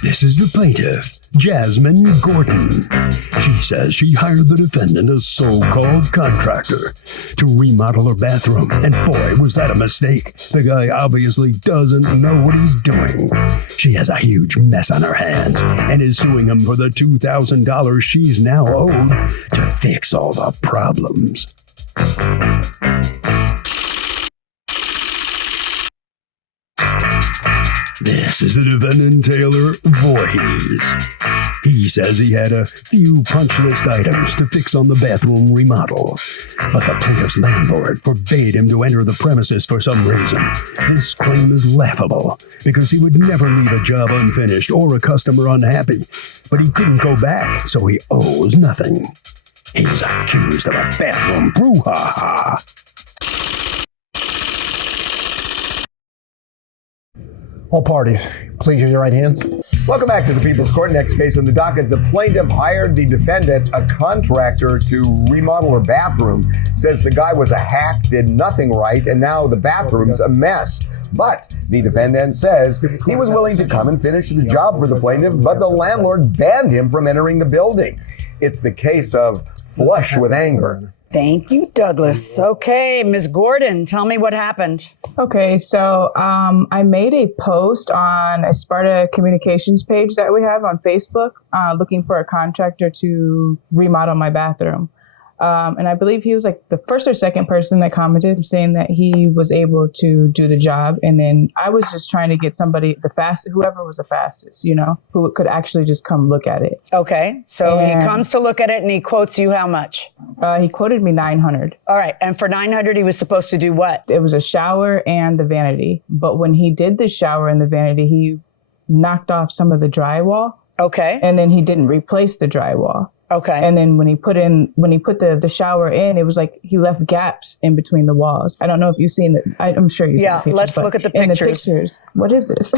This is the plaintiff, Jasmine Gordon. She says she hired the defendant, a so-called contractor, to remodel her bathroom. And boy, was that a mistake. The guy obviously doesn't know what he's doing. She has a huge mess on her hands and is suing him for the $2,000 she's now owed to fix all the problems. This is the defendant, Taylor Voorhees. He says he had a few punch list items to fix on the bathroom remodel, but the plaintiff's landlord forbade him to enter the premises for some reason. This claim is laughable because he would never leave a job unfinished or a customer unhappy, but he couldn't go back, so he owes nothing. He's accused of a bathroom brouhaha. All parties, please use your right hands. Welcome back to the People's Court. Next case on the docket. The plaintiff hired the defendant, a contractor, to remodel her bathroom. Says the guy was a hack, did nothing right, and now the bathroom's a mess. But the defendant says he was willing to come and finish the job for the plaintiff, but the landlord banned him from entering the building. It's the case of flush with anger. Thank you, Douglas. Okay, Ms. Gordon, tell me what happened. Okay, so I made a post on a Sparta communications page that we have on Facebook looking for a contractor to remodel my bathroom. And I believe he was like the first or second person that commented saying that he was able to do the job. And then I was just trying to get somebody, whoever was the fastest, who could actually just come look at it. Okay, so he comes to look at it and he quotes you how much? He quoted me $900. All right, and for $900 he was supposed to do what? It was a shower and the vanity. But when he did the shower and the vanity, he knocked off some of the drywall. Okay. And then he didn't replace the drywall. Okay. And then when he put the shower in, it was like he left gaps in between the walls. I don't know if you've seen it. I'm sure you've seen the pictures. Yeah, let's look at the pictures. In the pictures, what is this?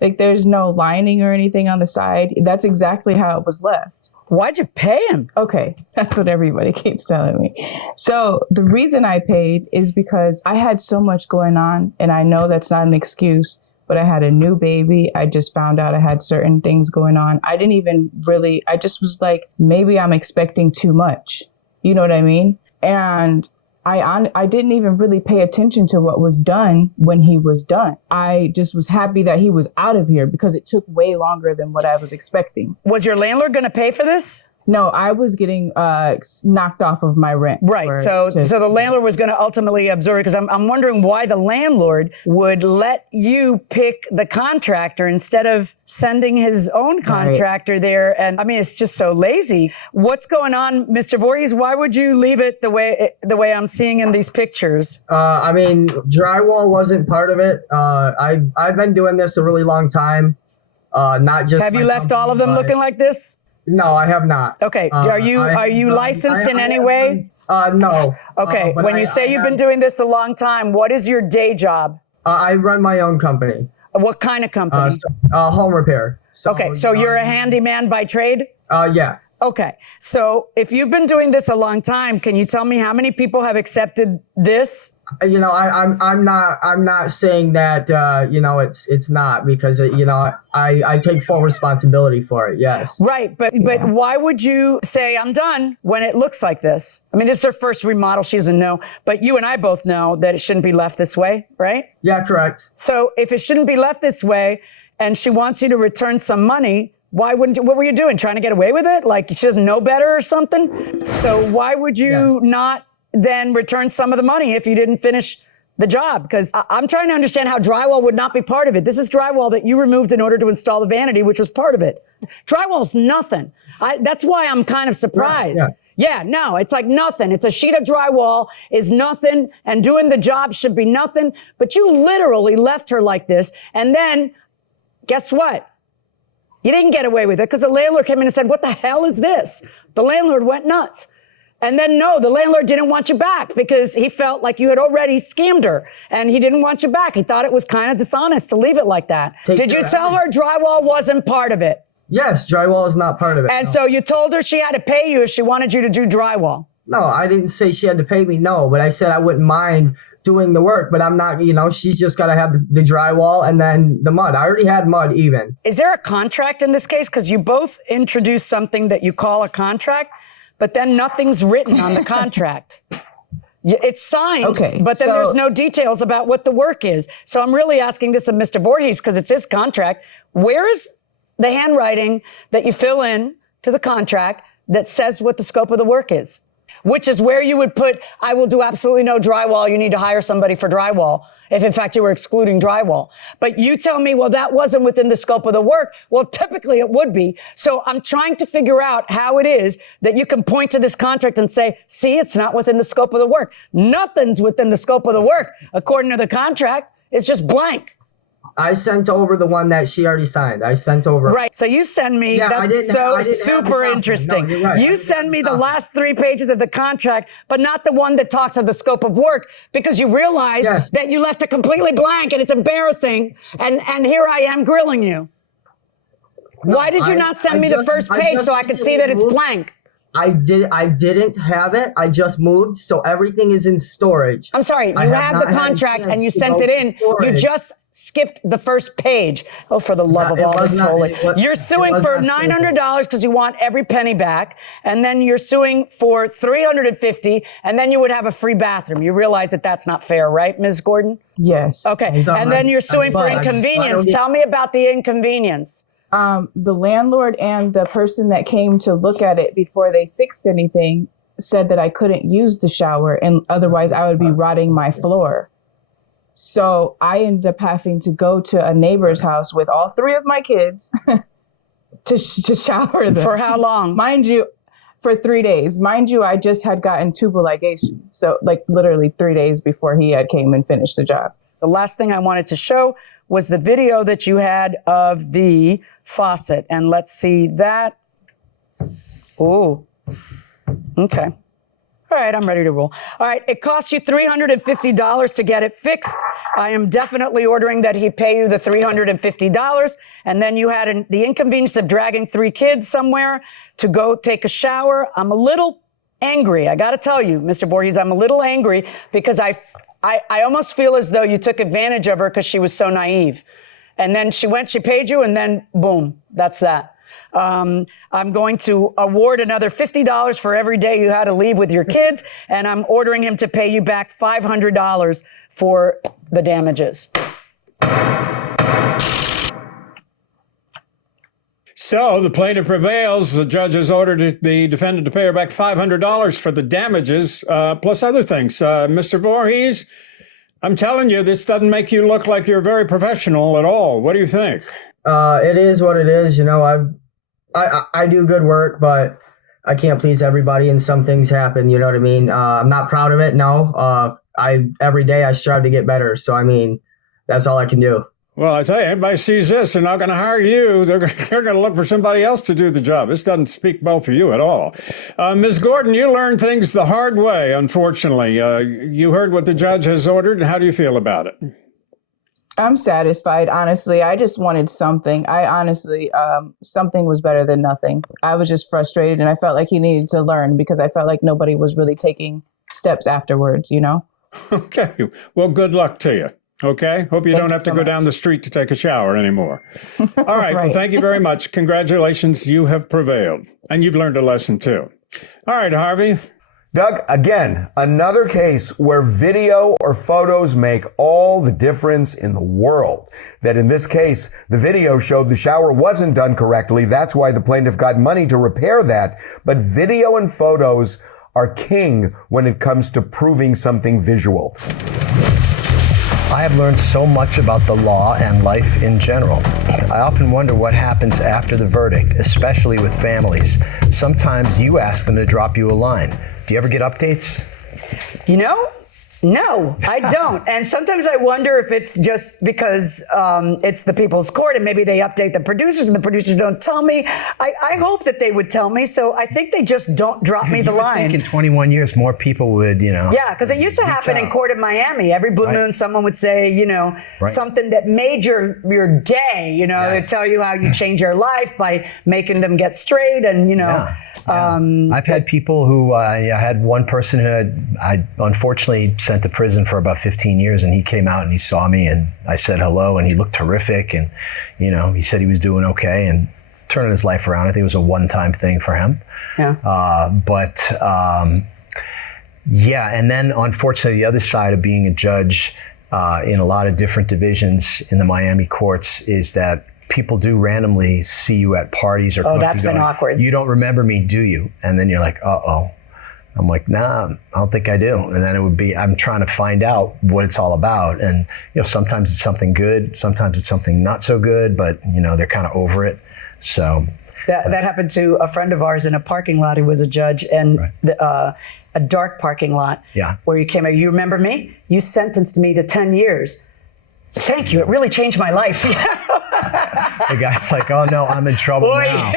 Like there's no lining or anything on the side. That's exactly how it was left. Why'd you pay him? Okay, that's what everybody keeps telling me. So the reason I paid is because I had so much going on, and I know that's not an excuse, but I had a new baby. I just found out I had certain things going on. I just was like, maybe I'm expecting too much. You know what I mean? And I didn't even really pay attention to what was done when he was done. I just was happy that he was out of here because it took way longer than what I was expecting. Was your landlord going to pay for this? No, I was getting knocked off of my rent. Right. So the landlord was going to ultimately absorb it, because I'm wondering why the landlord would let you pick the contractor instead of sending his own contractor there. And I mean, it's just so lazy. What's going on, Mr. Voorhees? Why would you leave it the way I'm seeing in these pictures? I mean, drywall wasn't part of it. I've been doing this a really long time. Not just. Have you left all of them looking like this? No, I have not. Okay. Are you licensed in any way? No. Okay. When you say you've been doing this a long time, what is your day job? I run my own company. What kind of company? Home repair. Okay. So you're a handyman by trade? Yeah. Okay. So if you've been doing this a long time, can you tell me how many people have accepted this? I'm not saying that it's not, because I take full responsibility for it. Yes. Right, but why would you say I'm done when it looks like this? I mean, this is her first remodel. She doesn't know, but you and I both know that it shouldn't be left this way, right? Yeah, correct. So if it shouldn't be left this way, and she wants you to return some money, why wouldn't you? What were you doing? Trying to get away with it? Like she doesn't know better or something? So why would you not then return some of the money if you didn't finish the job? Because I'm trying to understand how drywall would not be part of it. This is drywall that you removed in order to install the vanity, which was part of it. Drywall's nothing. That's why I'm kind of surprised. Right, yeah, no, it's like nothing. It's a sheet of drywall is nothing, and doing the job should be nothing. But you literally left her like this. And then guess what? You didn't get away with it because the landlord came in and said, what the hell is this? The landlord went nuts. And then, no, the landlord didn't want you back because he felt like you had already scammed her and he didn't want you back. He thought it was kind of dishonest to leave it like that. Did you tell her drywall wasn't part of it? Yes, drywall is not part of it. And so you told her she had to pay you if she wanted you to do drywall? No, I didn't say she had to pay me, no, but I said I wouldn't mind doing the work, but I'm not, she's just got to have the drywall and then the mud. I already had mud even. Is there a contract in this case? Because you both introduced something that you call a contract, but then nothing's written on the contract. It's signed, but then there's no details about what the work is. So I'm really asking this of Mr. Voorhees because it's his contract. Where is the handwriting that you fill in to the contract that says what the scope of the work is? Which is where you would put, I will do absolutely no drywall. You need to hire somebody for drywall, if in fact you were excluding drywall. But you tell me, well, that wasn't within the scope of the work. Well, typically it would be. So I'm trying to figure out how it is that you can point to this contract and say, see, it's not within the scope of the work. Nothing's within the scope of the work. According to the contract, it's just blank. I sent over the one that she already signed. I sent over. Right. So you send me, that's so super interesting. No, right. You send me the last 3 pages of the contract, but not the one that talks of the scope of work, because you realize that you left it completely blank and it's embarrassing. And here I am grilling you. No, why did you not send me the first page so I could see that it's blank? I didn't have it. I just moved, so everything is in storage. I'm sorry, you have the contract and you sent it in. You just skipped the first page. Oh, for the love of all that's holy. You're suing for $900 because you want every penny back, and then you're suing for $350, and then you would have a free bathroom. You realize that that's not fair, right, Ms. Gordon? Yes. Okay, and then you're suing for inconvenience. Tell me about the inconvenience. The landlord and the person that came to look at it before they fixed anything said that I couldn't use the shower, and otherwise I would be rotting my floor. So I ended up having to go to a neighbor's house with all 3 of my kids to shower them. For how long? Mind you, for 3 days. Mind you, I just had gotten tubal ligation. So like literally 3 days before he had came and finished the job. The last thing I wanted to show was the video that you had of the faucet. And let's see that. Oh, okay. All right, I'm ready to roll. All right, it cost you $350 to get it fixed. I am definitely ordering that he pay you the $350. And then you had the inconvenience of dragging 3 kids somewhere to go take a shower. I'm a little angry. I got to tell you, Mr. Voorhees, I'm a little angry because I almost feel as though you took advantage of her because she was so naive. And then she paid you, and then boom, that's that. I'm going to award another $50 for every day you had to leave with your kids, and I'm ordering him to pay you back $500 for the damages. So the plaintiff prevails. The judge has ordered the defendant to pay her back $500 for the damages, plus other things. Mr. Voorhees, I'm telling you, this doesn't make you look like you're very professional at all. What do you think? It is what it is. I do good work, but I can't please everybody, and some things happen. You know what I mean? I'm not proud of it. No. Every day I strive to get better. So, I mean, that's all I can do. Well, I tell you, everybody sees this. They're not going to hire you. They're going to look for somebody else to do the job. This doesn't speak well for you at all. Ms. Gordon, you learned things the hard way, unfortunately. You heard what the judge has ordered. How do you feel about it? I'm satisfied, honestly. I just wanted something. Something was better than nothing. I was just frustrated, and I felt like he needed to learn because I felt like nobody was really taking steps afterwards, Okay. Well, good luck to you. Okay. Hope you don't have to go down the street to take a shower anymore. All right. Well, thank you very much. Congratulations. You have prevailed. And you've learned a lesson too. All right, Harvey. Doug, again, another case where video or photos make all the difference in the world. That in this case, the video showed the shower wasn't done correctly. That's why the plaintiff got money to repair that. But video and photos are king when it comes to proving something visual. I have learned so much about the law and life in general. I often wonder what happens after the verdict, especially with families. Sometimes you ask them to drop you a line. Do you ever get updates? No, I don't. And sometimes I wonder if it's just because it's the people's court and maybe they update the producers and the producers don't tell me. I hope that they would tell me. So I think they just don't drop me the line. I think in 21 years, more people would, Yeah, because it used to happen in court in Miami. Every blue moon, someone would say, something that made your day, they tell you how you change your life by making them get straight and, I've had people who, I had one person who I unfortunately sent sent to prison for about 15 years, and he came out and he saw me, and I said hello, and he looked terrific, and he said he was doing okay and turning his life around. I think it was a one-time thing for him. Yeah. And then unfortunately, the other side of being a judge in a lot of different divisions in the Miami courts is that people do randomly see you at parties or. Oh, that's been awkward. You don't remember me, do you? And then you're like, uh-oh. I'm like, nah, I don't think I do. And then it would be, I'm trying to find out what it's all about. And, sometimes it's something good, sometimes it's something not so good, but, they're kind of over it. So. That happened to a friend of ours in a parking lot who was a judge, and a dark parking lot where you came out. You remember me? You sentenced me to 10 years. Thank you. It really changed my life. The guy's like, oh no, I'm in trouble now.